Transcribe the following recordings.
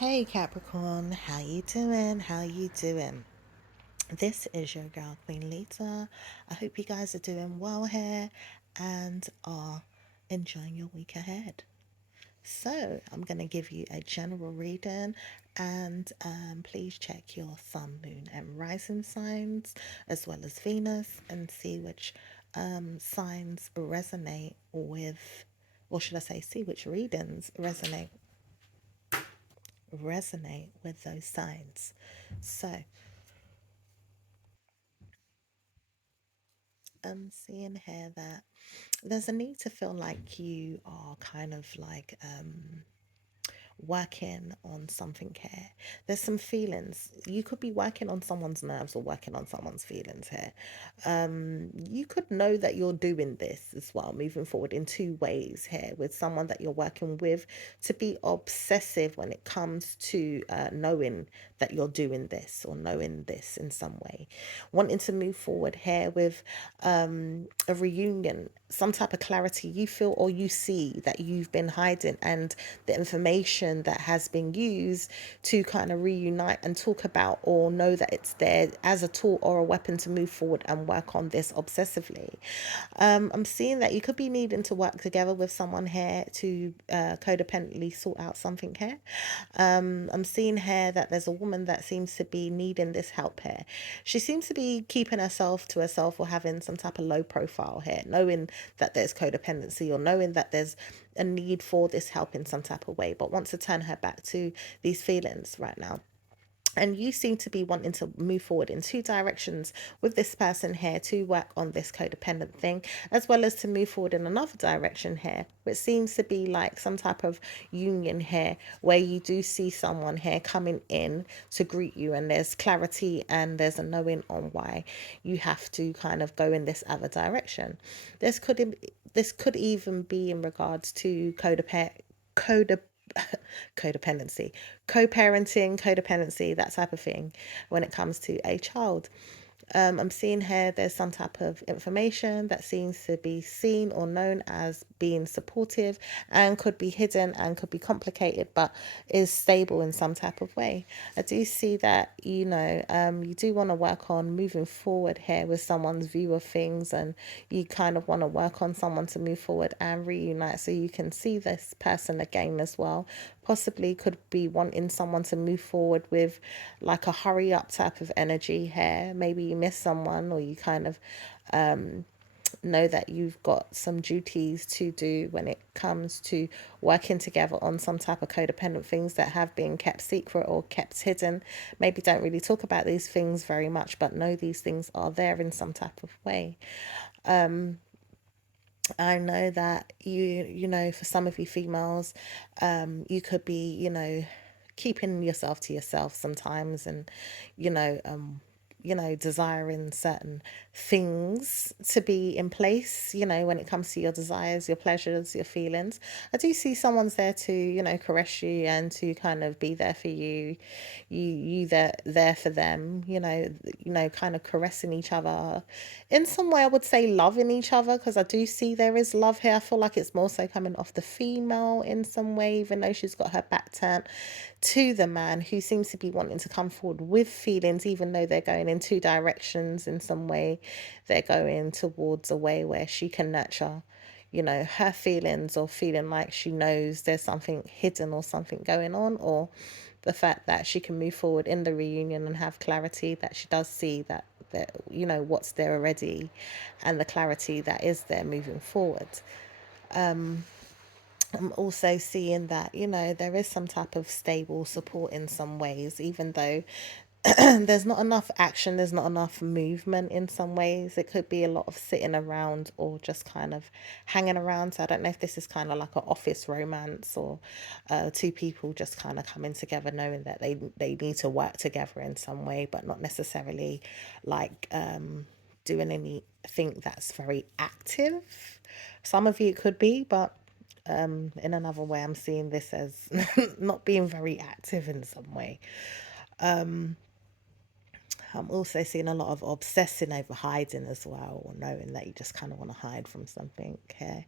Hey Capricorn, how you doing? How you doing? This is your girl Queen Lita. I hope you guys are doing well here and are enjoying your week ahead. So, I'm going to give you a general reading and please check your sun, moon, and rising signs as well as Venus and see which signs or should I say, see which readings resonate with those signs. So I'm seeing here that there's a need to feel like you are kind of like working on something here. There's some feelings. You could be working on someone's nerves or working on someone's feelings here. You could know that you're doing this as well, moving forward in two ways here with someone that you're working with to be obsessive when it comes to knowing that you're doing this or knowing this in some way. Wanting to move forward here with a reunion, some type of clarity you feel or you see that you've been hiding, and the information that has been used to kind of reunite and talk about or know that it's there as a tool or a weapon to move forward and work on this obsessively. I'm seeing that you could be needing to work together with someone here to codependently sort out something here. I'm seeing here that there's a woman that seems to be needing this help here. She seems to be keeping herself to herself or having some type of low profile here, knowing that there's codependency or knowing that there's a need for this help in some type of way, but wants to turn her back to these feelings right now. And you seem to be wanting to move forward in two directions with this person here to work on this codependent thing, as well as to move forward in another direction here, which seems to be like some type of union here where you do see someone here coming in to greet you, and there's clarity and there's a knowing on why you have to kind of go in this other direction. This could even be in regards to codependent codependency, co-parenting, codependency, that type of thing when it comes to a child. I'm seeing here there's some type of information that seems to be seen or known as being supportive and could be hidden and could be complicated, but is stable in some type of way. I do see that, you do want to work on moving forward here with someone's view of things, and you kind of want to work on someone to move forward and reunite so you can see this person again as well. Possibly could be wanting someone to move forward with like a hurry up type of energy here. Maybe you miss someone, or you kind of know that you've got some duties to do when it comes to working together on some type of codependent things that have been kept secret or kept hidden. Maybe don't really talk about these things very much, but know these things are there in some type of way. I know that for some of you females, you could be, keeping yourself to yourself sometimes, and you know, um, desiring certain things to be in place, when it comes to your desires, your pleasures, your feelings. I do see someone's there to, caress you and to kind of be there for you. You there for them, kind of caressing each other. In some way I would say loving each other, because I do see there is love here. I feel like it's more so coming off the female in some way, even though she's got her back turned to the man who seems to be wanting to come forward with feelings, even though they're going in two directions in some way. They're going towards a way where she can nurture, her feelings, or feeling like she knows there's something hidden or something going on, or the fact that she can move forward in the reunion and have clarity that she does see that what's there already, and the clarity that is there moving forward. I'm also seeing that, there is some type of stable support in some ways, even though there's not enough action, there's not enough movement in some ways. It could be a lot of sitting around or just kind of hanging around. So I don't know if this is kind of like an office romance, or two people just kind of coming together knowing that they need to work together in some way, but not necessarily like doing anything that's very active. Some of you it could be, but in another way, I'm seeing this as not being very active in some way. I'm also seeing a lot of obsessing over hiding as well, or knowing that you just kind of want to hide from something here.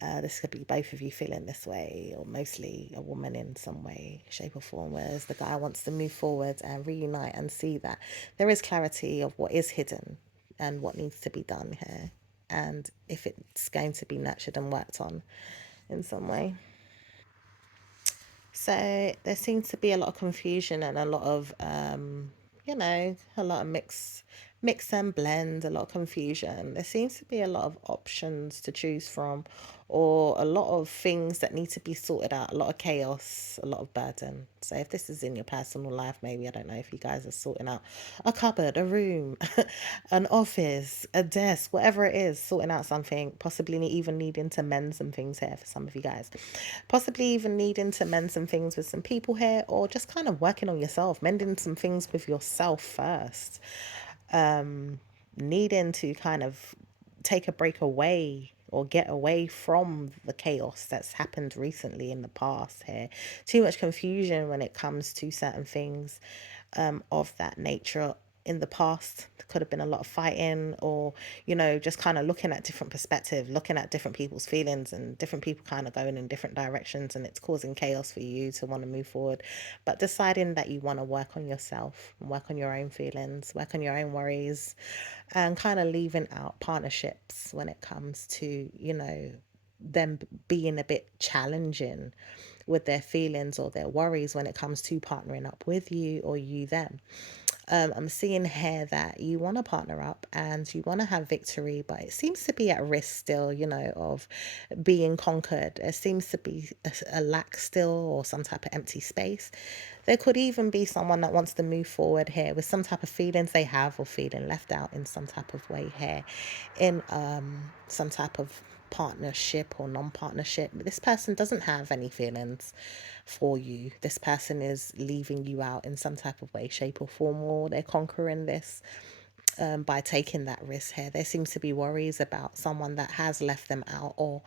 This could be both of you feeling this way, or mostly a woman in some way, shape, or form, whereas the guy wants to move forward and reunite and see that there is clarity of what is hidden and what needs to be done here, and if it's going to be nurtured and worked on in some way. So there seems to be a lot of confusion and a lot of, a lot of mix and blend, a lot of confusion. There seems to be a lot of options to choose from, or a lot of things that need to be sorted out, a lot of chaos, a lot of burden. So if this is in your personal life, maybe, I don't know if you guys are sorting out a cupboard, a room, an office, a desk, whatever it is, sorting out something, possibly even needing to mend some things here for some of you guys, possibly even needing to mend some things with some people here, or just kind of working on yourself, mending some things with yourself first, needing to kind of take a break away or get away from the chaos that's happened recently in the past here. Too much confusion when it comes to certain things of that nature in the past. There could have been a lot of fighting, or just kind of looking at different perspectives, looking at different people's feelings, and different people kind of going in different directions, and it's causing chaos for you to want to move forward. But deciding that you want to work on yourself, work on your own feelings, work on your own worries, and kind of leaving out partnerships when it comes to them being a bit challenging with their feelings or their worries when it comes to partnering up with you, or you them. I'm seeing here that you want to partner up and you want to have victory, but it seems to be at risk still, of being conquered. There seems to be a lack still, or some type of empty space. There could even be someone that wants to move forward here with some type of feelings they have, or feeling left out in some type of way here, in some type of partnership or non-partnership. This person doesn't have any feelings for you. This person is leaving you out in some type of way, shape, or form, or they're conquering this by taking that risk here. There seems to be worries about someone that has left them out, or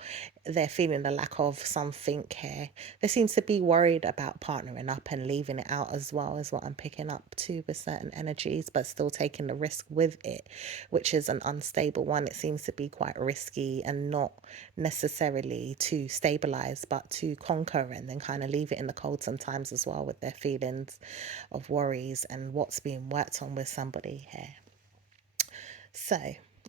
they're feeling the lack of something here. There seems to be worried about partnering up and leaving it out as well, as what I'm picking up too with certain energies, but still taking the risk with it, which is an unstable one. It seems to be quite risky and not necessarily to stabilize, but to conquer and then kind of leave it in the cold sometimes as well, with their feelings of worries and what's being worked on with somebody here. So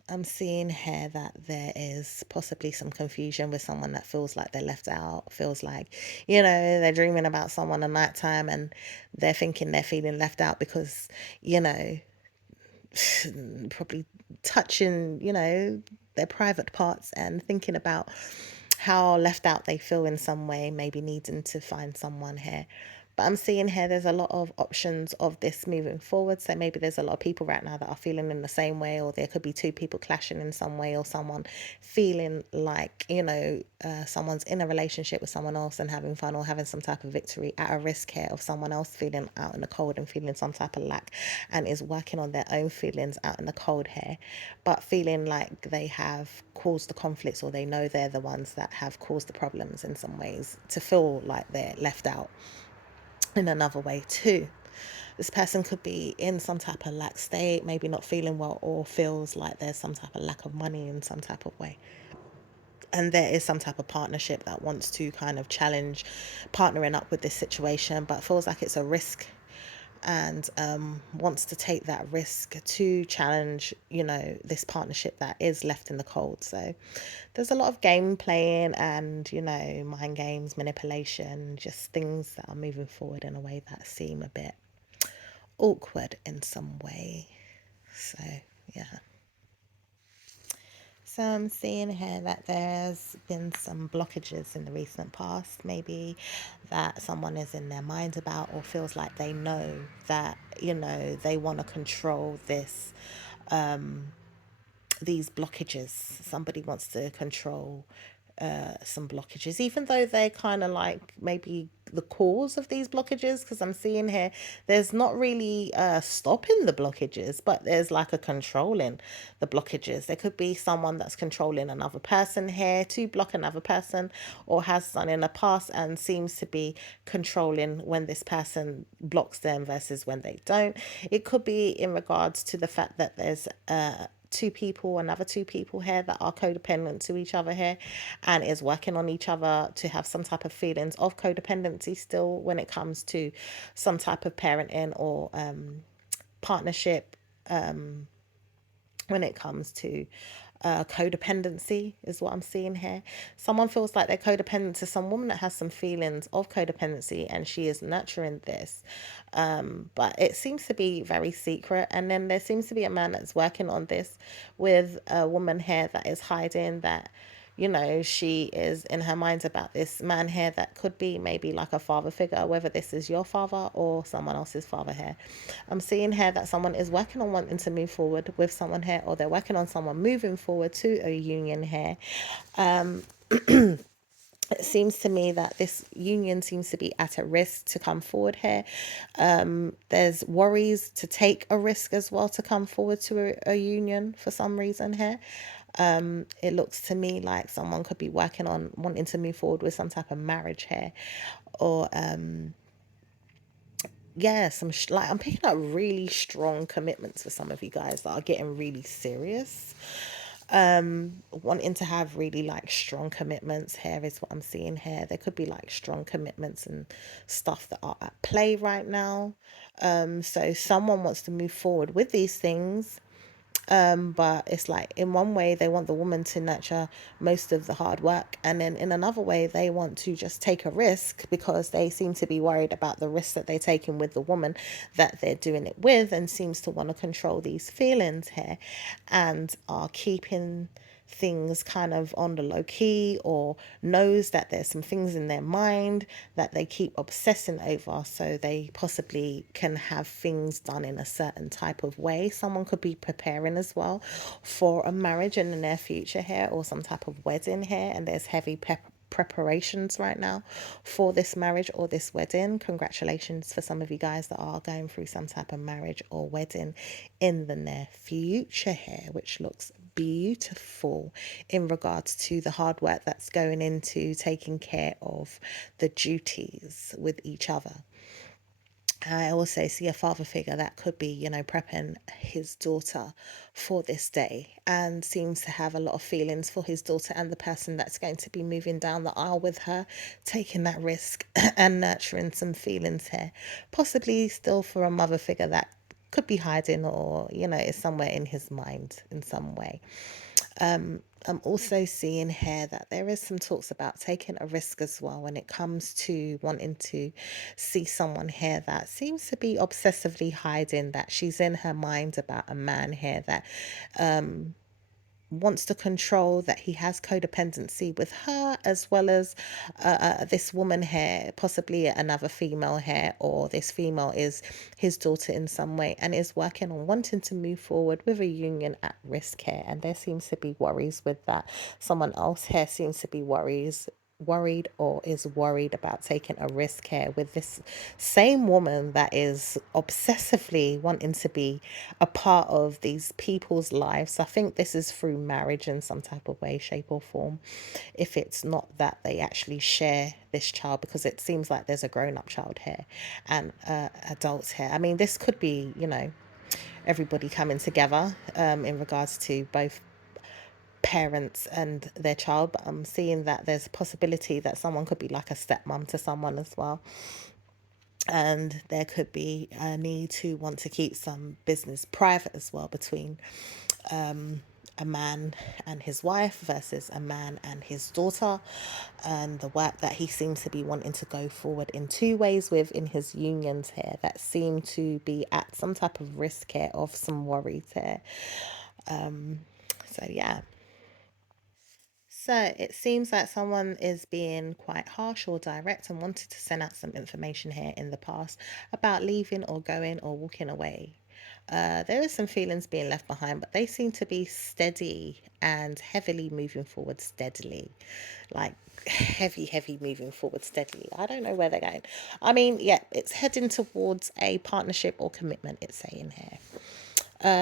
I'm seeing here that there is possibly some confusion with someone that feels like they're left out, feels like, they're dreaming about someone at night time, and they're thinking they're feeling left out because, you know, probably touching, their private parts, and thinking about how left out they feel in some way, maybe needing to find someone here. But I'm seeing here there's a lot of options of this moving forward. So maybe there's a lot of people right now that are feeling in the same way, or there could be two people clashing in some way, or someone feeling like, someone's in a relationship with someone else and having fun, or having some type of victory at a risk here of someone else feeling out in the cold and feeling some type of lack, and is working on their own feelings out in the cold here, but feeling like they have caused the conflicts, or they know they're the ones that have caused the problems in some ways, to feel like they're left out in another way too. This person could be in some type of lack state, maybe not feeling well, or feels like there's some type of lack of money in some type of way. And there is some type of partnership that wants to kind of challenge partnering up with this situation, but feels like it's a risk, and wants to take that risk to challenge, this partnership that is left in the cold. So there's a lot of game playing and, mind games, manipulation, just things that are moving forward in a way that seem a bit awkward in some way. So, yeah. So I'm seeing here that there's been some blockages in the recent past, maybe that someone is in their mind about, or feels like they know that, they want to control these blockages. Somebody wants to control some blockages, even though they're kind of like maybe the cause of these blockages, because I'm seeing here there's not really stopping the blockages, but there's like a controlling the blockages. There could be someone that's controlling another person here to block another person, or has done in the past and seems to be controlling when this person blocks them versus when they don't. It could be in regards to the fact that there's two people, another two people here that are codependent to each other here, and is working on each other to have some type of feelings of codependency still when it comes to some type of parenting or partnership, when it comes to codependency is what I'm seeing here. Someone feels like they're codependent to some woman that has some feelings of codependency, and she is nurturing this. But it seems to be very secret. And then there seems to be a man that's working on this with a woman here that is hiding that, she is in her mind about this man here that could be maybe like a father figure, whether this is your father or someone else's father here. I'm seeing here that someone is working on wanting to move forward with someone here, or they're working on someone moving forward to a union here. It seems to me that this union seems to be at a risk to come forward here. There's worries to take a risk as well to come forward to a union for some reason here. It looks to me like someone could be working on wanting to move forward with some type of marriage here, or yeah, like I'm picking up really strong commitments for some of you guys that are getting really serious. Wanting to have really like strong commitments here is what I'm seeing here. There could be like strong commitments and stuff that are at play right now. So someone wants to move forward with these things, but it's like in one way they want the woman to nurture most of the hard work, and then in another way they want to just take a risk because they seem to be worried about the risk that they're taking with the woman that they're doing it with, and seems to want to control these feelings here, and are keeping things kind of on the low key, or knows that there's some things in their mind that they keep obsessing over, so they possibly can have things done in a certain type of way. Someone could be preparing as well for a marriage in the near future here, or some type of wedding here, and there's heavy preparations right now for this marriage or this wedding. Congratulations for some of you guys that are going through some type of marriage or wedding in the near future here, which looks beautiful in regards to the hard work that's going into taking care of the duties with each other. I also see a father figure that could be, prepping his daughter for this day, and seems to have a lot of feelings for his daughter and the person that's going to be moving down the aisle with her, taking that risk and nurturing some feelings here. Possibly still for a mother figure that could be hiding, or, is somewhere in his mind in some way. I'm also seeing here that there is some talks about taking a risk as well when it comes to wanting to see someone here that seems to be obsessively hiding that she's in her mind about a man here that wants to control, that he has codependency with her, as well as this woman here, possibly another female here, or this female is his daughter in some way, and is working on wanting to move forward with a union at risk here. And there seems to be worries with that. Someone else here seems to be worried or is worried about taking a risk here with this same woman that is obsessively wanting to be a part of these people's lives. I think this is through marriage in some type of way, shape, or form, if it's not that they actually share this child, because it seems like there's a grown-up child here and adults here. I mean, this could be, everybody coming together in regards to both parents and their child, but I'm seeing that there's a possibility that someone could be like a stepmom to someone as well, and there could be a need to want to keep some business private as well between a man and his wife versus a man and his daughter, and the work that he seems to be wanting to go forward in two ways with in his unions here that seem to be at some type of risk here of some worries here. So yeah. So it seems like someone is being quite harsh or direct and wanted to send out some information here in the past about leaving or going or walking away. There is some feelings being left behind, but they seem to be steady and heavily moving forward steadily. Like heavy moving forward steadily. I don't know where they're going. I mean, yeah, it's heading towards a partnership or commitment, it's saying here.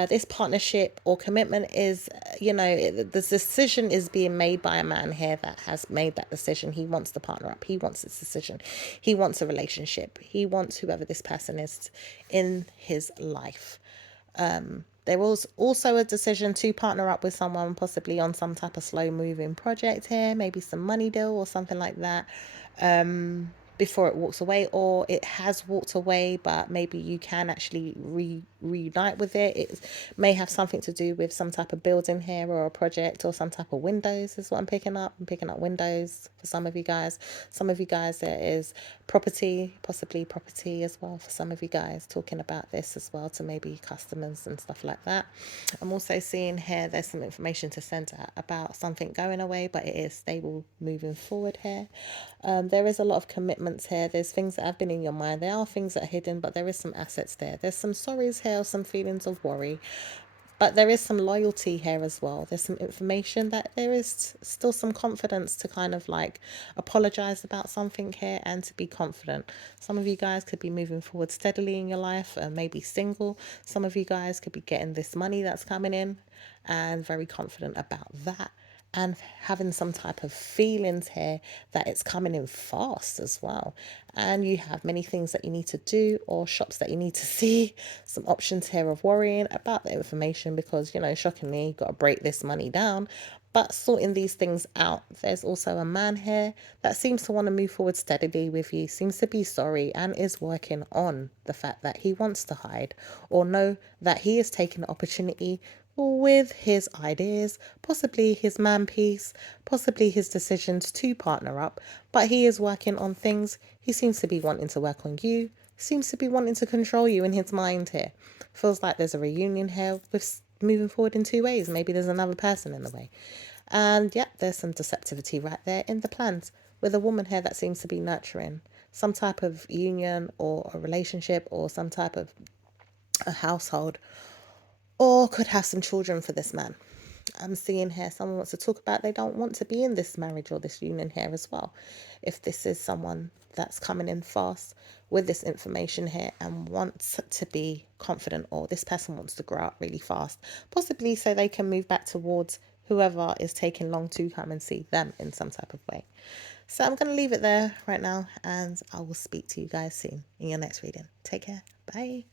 This partnership or commitment is, the decision is being made by a man here that has made that decision. He wants to partner up. He wants this decision. He wants a relationship. He wants whoever this person is in his life. There was also a decision to partner up with someone, possibly on some type of slow moving project here, maybe some money deal or something like that, before it walks away, or it has walked away, but maybe you can actually reunite with it. It may have something to do with some type of building here or a project or some type of windows, is what I'm picking up. I'm picking up windows for some of you guys. Some of you guys, there is property, possibly property as well for some of you guys, talking about this as well to maybe customers and stuff like that. I'm also seeing here there's some information to send out about something going away, but it is stable moving forward here. There is a lot of commitments here. There's things that have been in your mind. There are things that are hidden, but there is some assets there. There's some sorries here, some feelings of worry. But there is some loyalty here as well. There's some information that there is still some confidence to kind of like apologize about something here and to be confident. Some of you guys could be moving forward steadily in your life, maybe single. Some of you guys could be getting this money that's coming in and very confident about that, and having some type of feelings here that it's coming in fast as well. And you have many things that you need to do or shops that you need to see, some options here of worrying about the information because, you know, shockingly, you've got to break this money down. But sorting these things out, there's also a man here that seems to want to move forward steadily with you, seems to be sorry, and is working on the fact that he wants to hide or know that he is taking the opportunity with his ideas, possibly his man piece, possibly his decisions to partner up, but he is working on things. He seems to be wanting to work on you, seems to be wanting to control you in his mind here. Feels like there's a reunion here with moving forward in two ways. Maybe there's another person in the way. And yeah, there's some deceptivity right there in the plans with a woman here that seems to be nurturing some type of union or a relationship or some type of a household, or could have some children for this man. I'm seeing here someone wants to talk about they don't want to be in this marriage or this union here as well. If this is someone that's coming in fast with this information here and wants to be confident, or this person wants to grow up really fast, possibly so they can move back towards whoever is taking long to come and see them in some type of way. So I'm going to leave it there right now, and I will speak to you guys soon in your next reading. Take care. Bye.